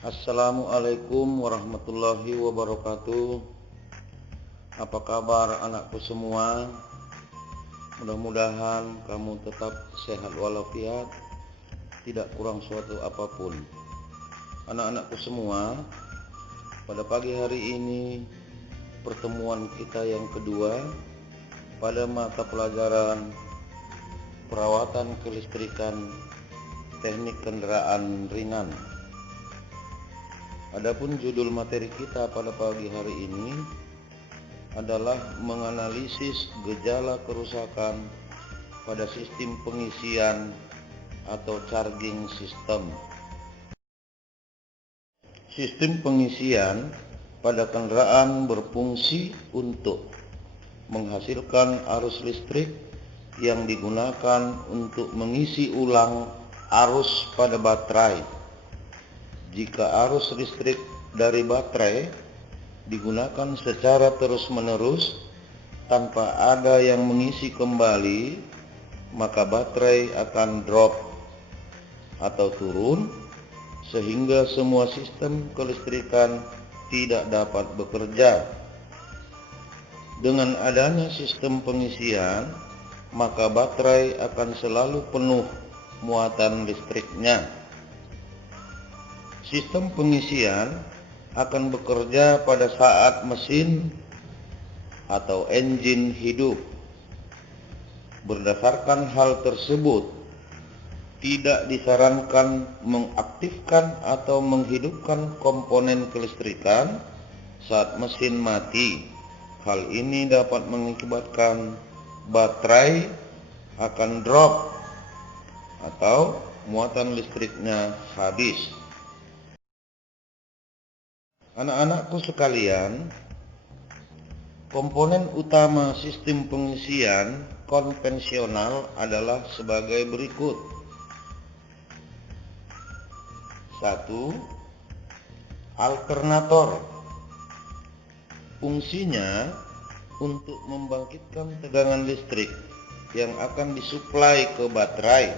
Assalamualaikum warahmatullahi wabarakatuh. Apa kabar anakku semua? Mudah-mudahan kamu tetap sehat walafiat, tidak kurang suatu apapun. Anak-anakku semua, pada pagi hari ini pertemuan kita yang kedua pada mata pelajaran perawatan kelistrikan teknik kendaraan ringan. Adapun judul materi kita pada pagi hari ini adalah menganalisis gejala kerusakan pada sistem pengisian atau charging system. Sistem pengisian pada kendaraan berfungsi untuk menghasilkan arus listrik yang digunakan untuk mengisi ulang arus pada baterai. Jika arus listrik dari baterai digunakan secara terus-menerus tanpa ada yang mengisi kembali, maka baterai akan drop atau turun sehingga semua sistem kelistrikan tidak dapat bekerja. Dengan adanya sistem pengisian, maka baterai akan selalu penuh muatan listriknya. Sistem pengisian akan bekerja pada saat mesin atau engine hidup. Berdasarkan hal tersebut, tidak disarankan mengaktifkan atau menghidupkan komponen kelistrikan saat mesin mati. Hal ini dapat mengakibatkan baterai akan drop atau muatan listriknya habis. Anak-anakku sekalian, komponen utama sistem pengisian konvensional adalah sebagai berikut. 1. Alternator. Fungsinya untuk membangkitkan tegangan listrik yang akan disuplai ke baterai.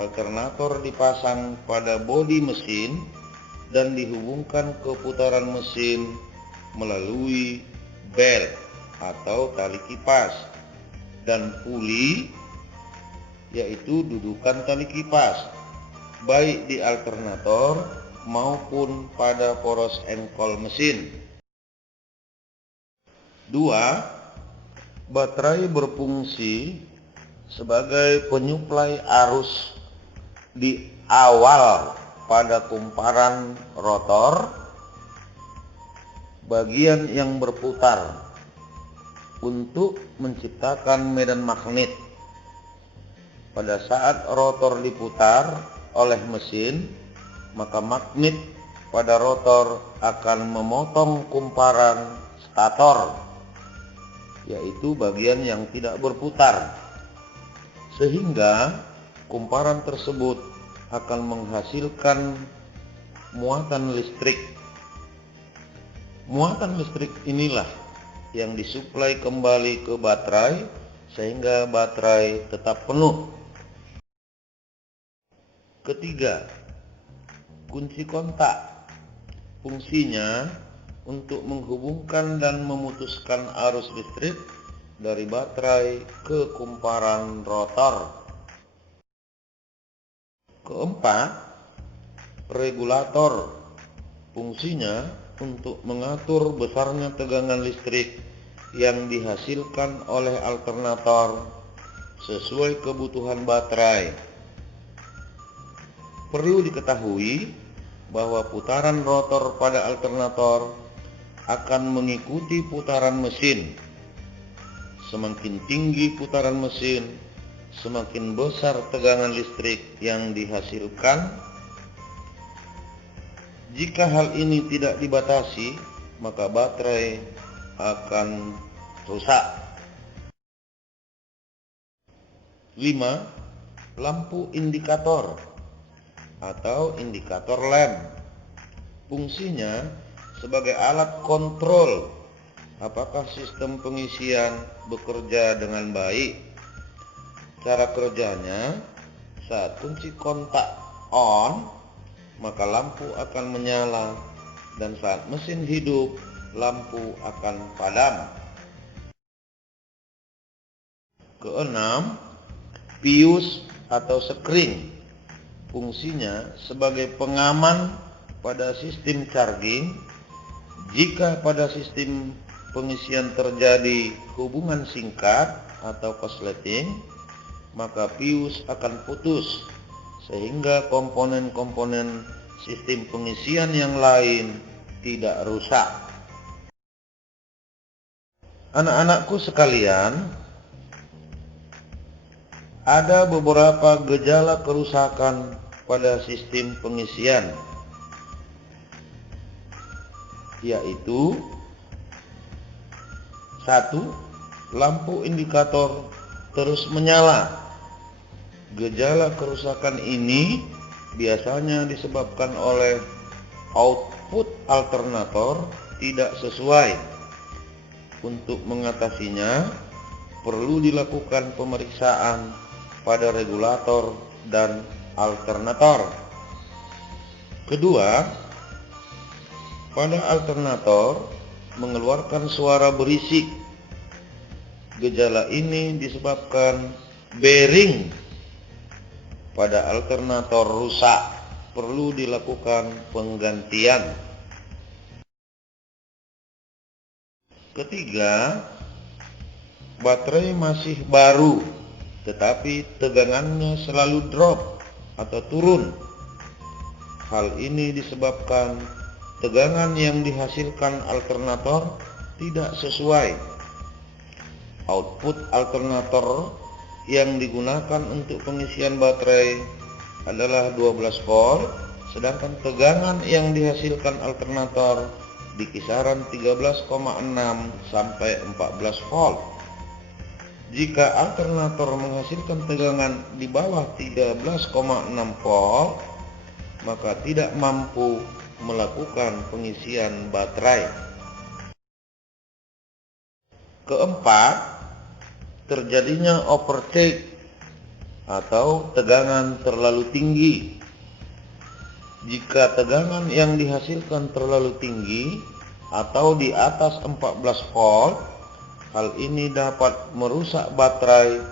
Alternator dipasang pada bodi mesin dan dihubungkan ke putaran mesin melalui bel atau tali kipas dan puli, yaitu dudukan tali kipas, baik di alternator maupun pada poros engkol mesin. 2. Baterai berfungsi sebagai penyuplai arus di awal pada kumparan rotor, bagian yang berputar, untuk menciptakan medan magnet. Pada saat rotor diputar oleh mesin, maka magnet pada rotor akan memotong kumparan stator, yaitu bagian yang tidak berputar, sehingga kumparan tersebut akan menghasilkan muatan listrik. Muatan listrik inilah yang disuplai kembali ke baterai sehingga baterai tetap penuh. Ketiga, kunci kontak. Fungsinya untuk menghubungkan dan memutuskan arus listrik dari baterai ke kumparan rotor. Keempat, regulator. Fungsinya untuk mengatur besarnya tegangan listrik yang dihasilkan oleh alternator sesuai kebutuhan baterai. Perlu diketahui bahwa putaran rotor pada alternator akan mengikuti putaran mesin. Semakin tinggi putaran mesin, semakin besar tegangan listrik yang dihasilkan. Jika hal ini tidak dibatasi, maka baterai akan rusak. 5. Lampu indikator atau indikator lamp. Fungsinya sebagai alat kontrol apakah sistem pengisian bekerja dengan baik. Cara kerjanya, saat kunci kontak on, maka lampu akan menyala, dan saat mesin hidup, lampu akan padam. Keenam, pius atau sekring. Fungsinya sebagai pengaman pada sistem charging. Jika pada sistem pengisian terjadi hubungan singkat atau korsleting, maka pius akan putus sehingga komponen-komponen sistem pengisian yang lain tidak rusak. Anak-anakku sekalian, ada beberapa gejala kerusakan pada sistem pengisian, yaitu 1. Lampu indikator terus menyala. Gejala kerusakan ini biasanya disebabkan oleh output alternator tidak sesuai. Untuk mengatasinya, perlu dilakukan pemeriksaan pada regulator dan alternator. Kedua, pada alternator mengeluarkan suara berisik. Gejala ini disebabkan bearing pada alternator rusak, perlu dilakukan penggantian. Ketiga, baterai masih baru tetapi tegangannya selalu drop atau turun. Hal ini disebabkan tegangan yang dihasilkan alternator tidak sesuai. Output alternator yang digunakan untuk pengisian baterai adalah 12 volt, sedangkan tegangan yang dihasilkan alternator di kisaran 13,6 sampai 14 volt. Jika alternator menghasilkan tegangan di bawah 13,6 volt, maka tidak mampu melakukan pengisian baterai. Keempat, terjadinya overcharge atau tegangan terlalu tinggi. Jika tegangan yang dihasilkan terlalu tinggi atau di atas 14 volt, hal ini dapat merusak baterai,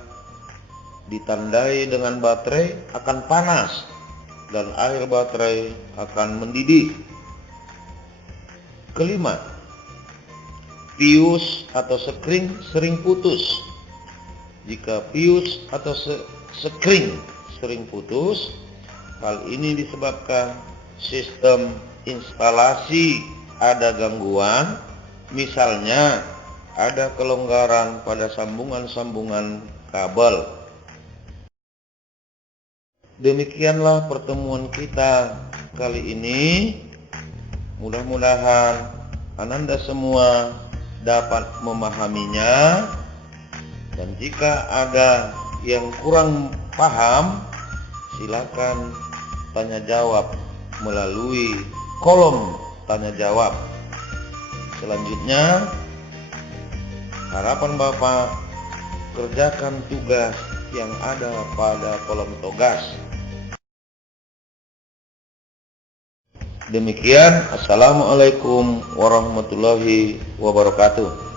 ditandai dengan baterai akan panas dan air baterai akan mendidih. Kelima, pius atau sekring sering putus. Jika pius atau sekring sering putus, hal ini disebabkan sistem instalasi ada gangguan, misalnya ada kelonggaran pada sambungan-sambungan kabel. Demikianlah pertemuan kita kali ini. Mudah-mudahan Ananda semua dapat memahaminya, dan jika ada yang kurang paham, silakan tanya jawab melalui kolom tanya jawab. Selanjutnya, harapan Bapak, kerjakan tugas yang ada pada kolom tugas. Demikian, assalamualaikum warahmatullahi wabarakatuh.